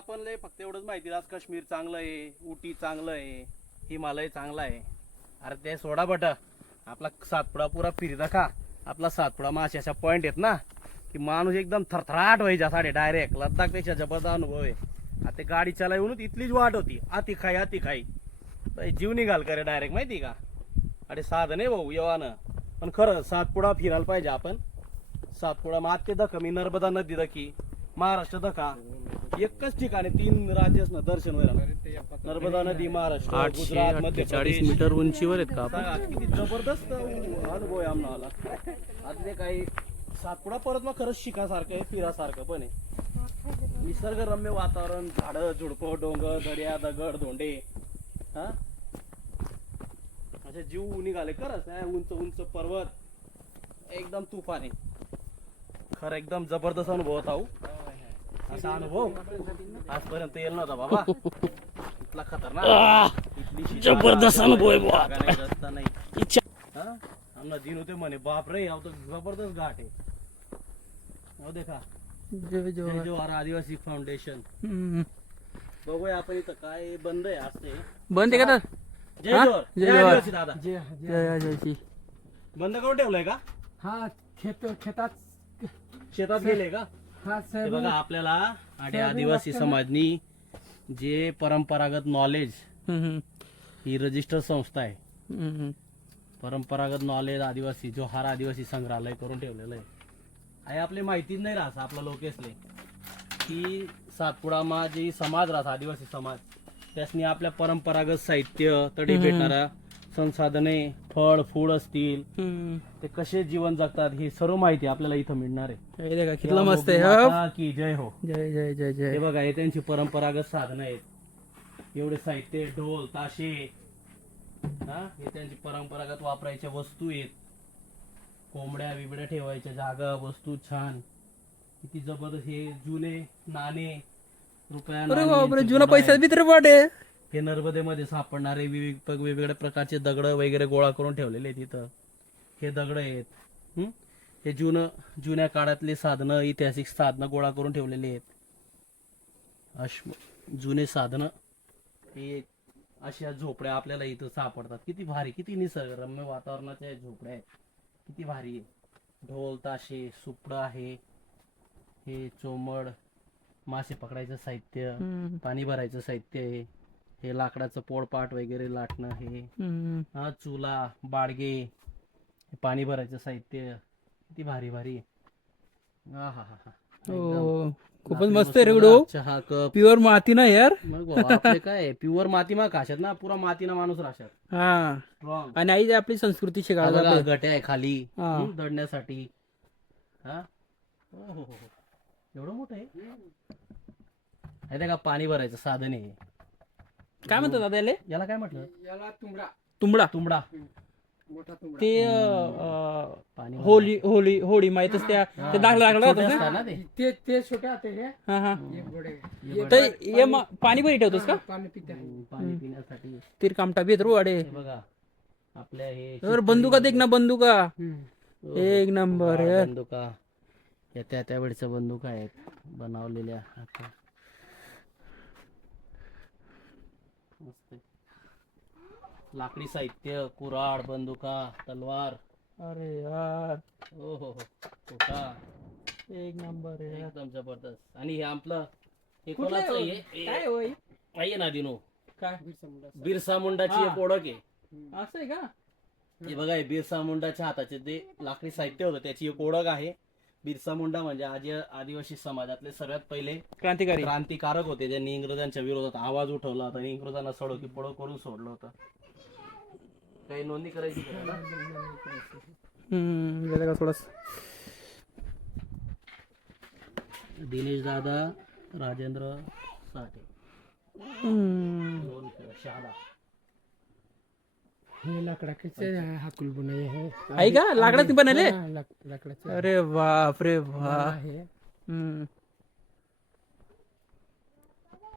आपण लय फक्त एवढंच माहिती आज काश्मीर चांगलं आहे, उटी चांगलं आहे, हिमालय चांगला आहे. अरे ते सोडा बट आपला सातपुडा पुरा फिरता का. आपला सातपुडा मासे अशा पॉइंट आहेत ना की माणूस एकदम थरथराट व्हायचा साडे डायरेक्ट लद्दाख पेक्षा जबरदस्त अनुभव आहे. आता ते गाडी चालवून इथलीच वाट होती, अति खाई जीव निघाल करे डायरेक्ट माहिती का. अरे साधन आहे भाऊ येवानं, पण खरं सातपुडा फिरायला पाहिजे आपण. सातपुडा माते दख मी नर्मदा नदी दखी महाराष्ट्र दखा एकच ठिकाणी 3 राज्यासनं दर्शन व्हायला. नर्मदा नदी महाराष्ट्र, गुजरात, मध्य 40 मीटर उंचीवर आहेत का आपण. सांगा किती जबरदस्त अनुभव आहे आम्हाला. आतले काही सातपुडा परत मग खरंच शिकासारखं आहे, फिरासारखं पण आहे. निसर्गरम्य वातावरण, झाडं झुडपं, डोंगर, दर्या, दगड, धोंडे, हा असे जीव निघाले खरंच. उंच उंच पर्वत एकदम तुफान आहे. खरं एकदम जबरदस्त अनुभव होता हो. असा अनुभव आजपर्यंत येईल नव्हता बाबा. इथला खतरनाक, इथली जबरदस्त अनुभव आहे बुवा. रस्ता नाही. आमना दिन होते म्हणे बाप रे तो जबरदस्त घाट आहे. हो देखा जय जय जोहार आदिवासी फाउंडेशन. बघूया आपण इथं काय बंद आहे असते. बंद आहे का तर? जय जोहार, जय जय जोहार. आदिवासी दादा. जय बंद करून ठेवलंय का? हा शेतात शेतात गेले का? हा हे साहेब बघा आपल्याला आणि आदिवासी समाजनी जे परंपरागत नॉलेज, ही रजिस्टर संस्था आहे. परंपरागत नॉलेज आदिवासी जोहार आदिवासी संग्रहालय करून ठेवलेलं आहे. आपली माहितीच नाही राहत आपला लोकेसले की सातपुडा मा जे समाज राहत आदिवासी समाज त्यासनी आपल्या परंपरागत साहित्य, तडे भेटणारा संसाधने, फळ फूड असतील, ते कसे जीवन जगतात ही सर्व माहिती आपल्याला इथं मिळणार आहे. कितला मस्त आहे. माता की जय हो. जय जय जय जय. हे बघा हे त्यांची परंपरागत साधनं आहेत. एवढे साहित्य, ढोल ताशे, हे त्यांची परंपरागत वापरायच्या वस्तू आहेत. कोंबड्या बिबड्या ठेवायच्या जागा, वस्तू छान किती जबरदस्त. हे जुने नाणे, रुपया अरे नाणी बापरे, यांचे जुना गोळा पैसा आहेत. बितर वाटे. हे नर्मदेमध्ये सापडणारे वेगवेगळ्या प्रकारचे दगड वगैरे गोळा करून ठेवलेले आहेत इथं. हे दगड आहेत. हे जुन्या काळातले साधनं, ऐतिहासिक साधनं गोळा करून ठेवलेले आहेत. जुने साधनं हे अशा झोपड्या आपल्याला इथं सापडतात. किती भारी, किती निसर्गरम्य वातावरणाच्या झोपड्या आहेत, किती भारी आहे. ढोल ताशे, सुपडं आहे, हे चोमड, मासे पकडायचं साहित्य, पाणी भरायचं साहित्य आहे. हे लाकडाचं पोळपाट वगैरे लाटणं, हे चुला, बाडगे, पाणी भरायचं साहित्य, किती भारी भारी आहे. खूपच मस्त आहे रेगडो. चहा कप प्युअर माती ना यार. मग बाबा, आपले काय प्युअर माती मा खाशात ना, पुरा मातीना माणूस राहशात. हा, स्ट्रॉंग. आणि आई आपली संस्कृती शिकायला जाते. गट्या आहे खाली हा. दडण्यासाठी. हो एवढं मोठं आहे. हे का पाणी भरायचं साधन आहे. काय म्हणतात दादा याले? याला काय म्हटलं? याला तुंबडा तुंबडा. तुंबडा. मोठा तुंबडा. ते पाणी होळी माहितच त्या ते दाखला छोटे असतात ना ते. ते छोटे होते हे हा हा. एक गोडे तर हे पाणी भरी ठेवतोस का? पाणी पिते पाणी पिण्यासाठी. तीर कामटा बेत रो अडे. हे बघा आपल्या हे अरे बंदुका देख ना, बंदुका एक नंबर यार. बंदुका या त्यावेळेच्या बंदुका आहेत बनवलेल्या. मस्त. लाकडी साहित्य, कुऱ्हाड, बंदुका, तलवार. अरे यार हो छोटा एक नंबर यार. एकदम जबरदस्त. आणि हे आपलं हे कुठलं कोणाचं आहे? आहे? काय होय? आहे ना दिनो, काय बिरसा मुंडाची हा. एक ओळख आहे. असं आहे का? हे बघा हे बिरसा मुंडाच्या हाताचे जे लाकडी साहित्य होतं त्याची एक ओळख आहे. बिरसा मुंडा म्हणजे आदिवासी समाजातले सर्वात पहिले क्रांतिकारी. क्रांतिकारक होते, ज्यांनी इंग्रजांच्या विरोधात आवाज उठवला होता आणि इंग्रजांना सडो की पडो करून सोडलं होतं. काही नोंदणी करायची का त्याला? गेलं का थोडस. दिनेश दादा राजेंद्र साठे, शहादा. हे लाकडाचे हाकुल बुनाई आहे. आहे का? लाकडात बनवले? लाकडाचे अरे बाप रे बाप. आहे.